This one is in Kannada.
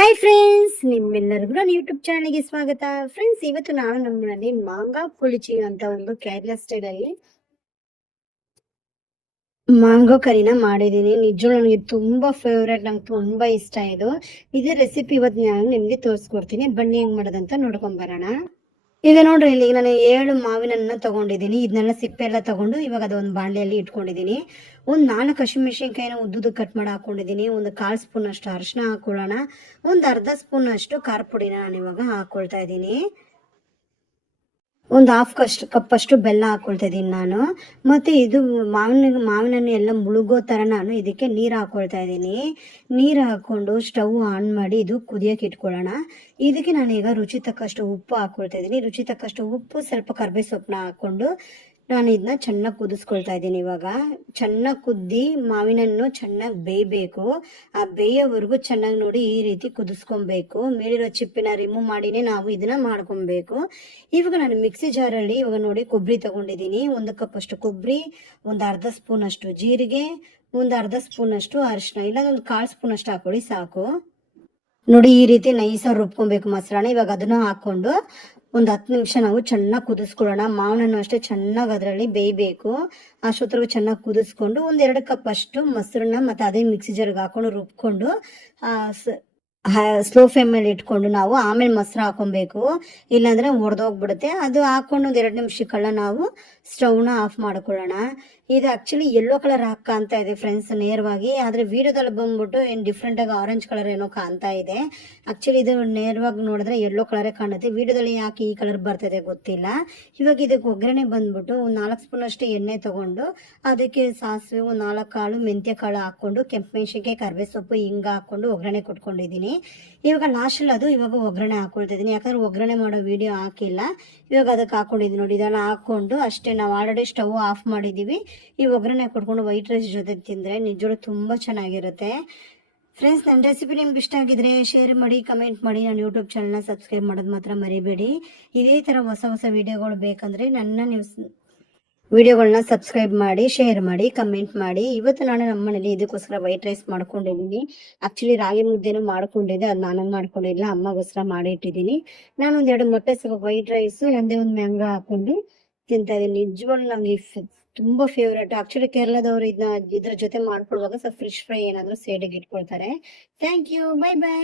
ಹಾಯ್ ಫ್ರೆಂಡ್ಸ್, ನಿಮ್ಮೆಲ್ಲರಿಗೂ ನನ್ನ ಯೂಟ್ಯೂಬ್ ಚಾನಲ್ಗೆ ಸ್ವಾಗತ. ಫ್ರೆಂಡ್ಸ್, ಇವತ್ತು ನಾನು ನಮ್ಮಲ್ಲಿ ಮಾಂಗಾ ಪುಳಿಚಿ ಅಂತ ಒಂದು ಕೇರಳ ಸ್ಟೈಲ್ ಅಲ್ಲಿ ಮ್ಯಾಂಗೋ ಕರಿನ ಮಾಡಿದೀನಿ. ನಿಜ ನನಗೆ ತುಂಬಾ ಫೇವ್ರೇಟ್, ನಂಗೆ ತುಂಬಾ ಇಷ್ಟ ಇದು. ಇದೇ ರೆಸಿಪಿ ಇವತ್ತು ನಾನು ನಿಮ್ಗೆ ತೋರಿಸ್ಕೊಡ್ತೀನಿ. ಬನ್ನಿ ಹೆಂಗ್ ಮಾಡೋದಂತ ನೋಡ್ಕೊಂಡ್ ಬರೋಣ. ಈಗ ನೋಡ್ರಿ, ಇಲ್ಲಿ ನಾನು 7 ಮಾವಿನ ಹಣ್ಣನ್ನ ತಗೊಂಡಿದ್ದೀನಿ. ಇದನ್ನೆಲ್ಲ ಸಿಪ್ಪೆ ಎಲ್ಲ ತಗೊಂಡು ಇವಾಗ ಅದೊಂದು ಬಾಣಲೆಯಲ್ಲಿ ಇಟ್ಕೊಂಡಿದ್ದೀನಿ. ಒಂದು 4 ಹಸಿಮೆಣಸಿನ್ಕಾಯಿನ ಉದ್ದುದ್ದು ಕಟ್ ಮಾಡಿ ಹಾಕೊಂಡಿದ್ದೀನಿ. ಒಂದು 1/4 ಸ್ಪೂನ್ ಅಷ್ಟು ಅರಿಶಿನ ಹಾಕೊಳ್ಳೋಣ. ಒಂದು ಅರ್ಧ ಸ್ಪೂನ್ ಅಷ್ಟು ಖಾರ ಪುಡಿನ ನಾನು ಇವಾಗ ಹಾಕೊಳ್ತಾ ಇದ್ದೀನಿ. ಒಂದು ಹಾಫ್ ಕಪ್ ಅಷ್ಟು ಬೆಲ್ಲ ಹಾಕೊಳ್ತಾ ಇದ್ದೀನಿ ನಾನು. ಮತ್ತೆ ಇದು ಮಾವಿನಣ್ಣು ಎಲ್ಲ ಮುಳುಗೋ ತರ ನಾನು ಇದಕ್ಕೆ ನೀರು ಹಾಕೊಳ್ತಾ ಇದ್ದೀನಿ. ನೀರು ಹಾಕೊಂಡು ಸ್ಟವ್ ಆನ್ ಮಾಡಿ ಇದು ಕುದಿಯಕ್ಕೆ ಇಟ್ಕೊಳ್ಳೋಣ. ಇದಕ್ಕೆ ನಾನೀಗ ರುಚಿ ತಕ್ಕಷ್ಟು ಉಪ್ಪು ಹಾಕೊಳ್ತಾ ಇದ್ದೀನಿ. ರುಚಿ ತಕ್ಕಷ್ಟು ಉಪ್ಪು, ಸ್ವಲ್ಪ ಕರ್ಬೇವು ಸೊಪ್ಪನ್ನ ಹಾಕೊಂಡು ನಾನು ಇದನ್ನ ಚೆನ್ನಾಗಿ ಕುದಿಸ್ಕೊಳ್ತಾ ಇದ್ದೀನಿ. ಇವಾಗ ಚೆನ್ನಾಗಿ ಕುದ್ದಿ ಮಾವಿನಣ್ಣು ಚೆನ್ನಾಗಿ ಬೇಯಬೇಕು. ಆ ಬೇಯೋವರೆಗೂ ಚೆನ್ನಾಗಿ ನೋಡಿ ಈ ರೀತಿ ಕುದಿಸ್ಕೊಬೇಕು. ಮೇಲಿರೋ ಚಿಪ್ಪಿನ ರಿಮೂವ್ ಮಾಡಿನೇ ನಾವು ಇದನ್ನ ಮಾಡ್ಕೊಬೇಕು. ಇವಾಗ ನಾನು ಮಿಕ್ಸಿ ಜಾರಲ್ಲಿ ಇವಾಗ ನೋಡಿ ಕೊಬ್ಬರಿ ತಗೊಂಡಿದ್ದೀನಿ. 1 ಕಪ್ ಅಷ್ಟು ಕೊಬ್ಬರಿ, ಒಂದು ಅರ್ಧ ಸ್ಪೂನ್ ಅಷ್ಟು ಜೀರಿಗೆ, ಒಂದು ಅರ್ಧ ಸ್ಪೂನ್ ಅಷ್ಟು ಅರಿಶಿನ, ಇಲ್ಲ ಒಂದು 1/4 ಸ್ಪೂನ್ ಅಷ್ಟು ಹಾಕೊಳ್ಳಿ ಸಾಕು. ನೋಡಿ ಈ ರೀತಿ ನೈಸಾಗಿ ರುಬ್ಕೊಬೇಕು ಮಸಾಲಾನ. ಇವಾಗ ಅದನ್ನ ಹಾಕೊಂಡು ಒಂದು 10 ನಿಮಿಷ ನಾವು ಚೆನ್ನಾಗಿ ಕುದಿಸ್ಕೊಳ್ಳೋಣ. ಮಾವಿನಣ್ಣು ಅಷ್ಟೇ ಚೆನ್ನಾಗಿ ಅದರಲ್ಲಿ ಬೇಯಬೇಕು. ಅಷ್ಟೊತ್ತರೆಗೂ ಚೆನ್ನಾಗಿ ಕುದಿಸ್ಕೊಂಡು ಒಂದು 2 ಕಪ್ ಅಷ್ಟು ಮೊಸರನ್ನ ಮತ್ತೆ ಅದೇ ಮಿಕ್ಸಿ ಜಾರ್ಗೆ ಹಾಕೊಂಡು ರುಬ್ಕೊಂಡು ಸ್ಲೋ ಫ್ಲೇಮ್ ಮೇಲೆ ಇಟ್ಕೊಂಡು ನಾವು ಆಮೇಲೆ ಮೊಸರು ಹಾಕೊಬೇಕು, ಇಲ್ಲಾಂದ್ರೆ ಒಡೆದೋಗ್ಬಿಡುತ್ತೆ. ಅದು ಹಾಕೊಂಡು ಒಂದು 2 ನಿಮಿಷಕ್ಕೆಲ್ಲ ನಾವು ಸ್ಟವ್ನ ಆಫ್ ಮಾಡ್ಕೊಳ್ಳೋಣ. ಇದು ಆಕ್ಚುಲಿ ಯೆಲ್ಲೋ ಕಲರ್ ಕಾಣ್ತಾ ಇದೆ ಫ್ರೆಂಡ್ಸ್ ನೇರವಾಗಿ, ಆದ್ರೆ ವಿಡಿಯೋದಲ್ಲಿ ಬಂದ್ಬಿಟ್ಟು ಏನು ಡಿಫ್ರೆಂಟ್ ಆಗಿ ಆರೆಂಜ್ ಕಲರ್ ಏನೋ ಕಾಣ್ತಾ ಇದೆ. ಆಕ್ಚುಲಿ ಇದು ನೇರವಾಗಿ ನೋಡಿದ್ರೆ ಯೆಲ್ಲೋ ಕಲರೇ ಕಾಣುತ್ತೆ. ವಿಡಿಯೋದಲ್ಲಿ ಯಾಕೆ ಈ ಕಲರ್ ಬರ್ತಿದೆ ಗೊತ್ತಿಲ್ಲ. ಇವಾಗ ಇದಕ್ಕೆ ಒಗ್ಗರಣೆ ಬಂದ್ಬಿಟ್ಟು ಒಂದು 4 ಸ್ಪೂನ್ ಅಷ್ಟು ಎಣ್ಣೆ ತಗೊಂಡು ಅದಕ್ಕೆ ಸಾಸಿವೆ, ಒಂದು 4 ಕಾಳು ಮೆಂತ್ಯ ಕಾಳು ಹಾಕೊಂಡು, ಕೆಂಪು ಮೆಣಸಿನ್ಕಾಯಿ, ಕರಿಬೇವು ಸೊಪ್ಪು, ಹಿಂಗ ಹಾಕೊಂಡು ಒಗ್ಗರಣೆ ಕೊಟ್ಕೊಂಡಿದ್ದೀನಿ. ಇವಾಗ ಲಾಸ್ಟಲ್ಲಿ ಅದು ಇವಾಗ ಒಗ್ಗರಣೆ ಹಾಕೊಳ್ತಾ ಇದ್ದೀನಿ. ಯಾಕಂದ್ರೆ ಒಗ್ಗರಣೆ ಮಾಡೋ ವಿಡಿಯೋ ಹಾಕಿಲ್ಲ. ಇವಾಗ ಅದಕ್ಕೆ ಹಾಕೊಂಡಿದ್ದೀನಿ ನೋಡಿ. ಇದನ್ನ ಹಾಕೊಂಡು ಅಷ್ಟೇ, ನಾವು ಆಲ್ರೆಡಿ ಸ್ಟವ್ ಆಫ್ ಮಾಡಿದ್ದೀವಿ. ಈ ಒಗ್ಗರಣೆ ಕೊಟ್ಕೊಂಡು ವೈಟ್ ರೈಸ್ ಜೊತೆ ತಿಂದರೆ ನಿಜವೂ ತುಂಬ ಚೆನ್ನಾಗಿರುತ್ತೆ. ಫ್ರೆಂಡ್ಸ್, ನನ್ನ ರೆಸಿಪಿ ನಿಮ್ಗೆ ಇಷ್ಟ ಆಗಿದ್ರೆ ಶೇರ್ ಮಾಡಿ, ಕಮೆಂಟ್ ಮಾಡಿ. ನನ್ನ ಯೂಟ್ಯೂಬ್ ಚಾನಲ್ನ ಸಬ್ಸ್ಕ್ರೈಬ್ ಮಾಡೋದು ಮಾತ್ರ ಮರಿಬೇಡಿ. ಇದೇ ಥರ ಹೊಸ ಹೊಸ ವಿಡಿಯೋಗಳು ಬೇಕಂದರೆ ನೀವು ವಿಡಿಯೋಗಳನ್ನ ಸಬ್ಸ್ಕ್ರೈಬ್ ಮಾಡಿ, ಶೇರ್ ಮಾಡಿ, ಕಮೆಂಟ್ ಮಾಡಿ. ಇವತ್ತು ನಾನು ನಮ್ಮ ಮನೇಲಿ ಇದಕ್ಕೋಸ್ಕರ ವೈಟ್ ರೈಸ್ ಮಾಡ್ಕೊಂಡಿದ್ದೀನಿ. ಆಕ್ಚುಲಿ ರಾಗಿ ಮುದ್ದೆನೂ ಮಾಡ್ಕೊಂಡಿದ್ದೆ, ಅದು ನಾನು ಮಾಡ್ಕೊಂಡಿಲ್ಲ, ಅಮ್ಮಗೋಸ್ಕರ ಮಾಡಿ ಇಟ್ಟಿದ್ದೀನಿ. ನಾನು 2 ಮೊಟ್ಟೆ ವೈಟ್ ರೈಸ್ ಒಂದೇ ಒಂದು ಮ್ಯಾಂಗೋ ಹಾಕೊಂಡು ತಿಂತಾ ಇದ್ದೀನಿ. ನಿಜವಾಗ್ಲೂ ನಂಗೆ ತುಂಬಾ ಫೇವ್ರೇಟ್. ಆಕ್ಚುಲಿ ಕೇರಳದವರು ಇದ್ರ ಜೊತೆ ಮಾಡ್ಕೊಡುವಾಗ ಸ್ವಲ್ಪ ಫಿಶ್ ಫ್ರೈ ಏನಾದ್ರು ಸೈಡಿಗೆ ಇಟ್ಕೊಳ್ತಾರೆ. Thank you, bye by.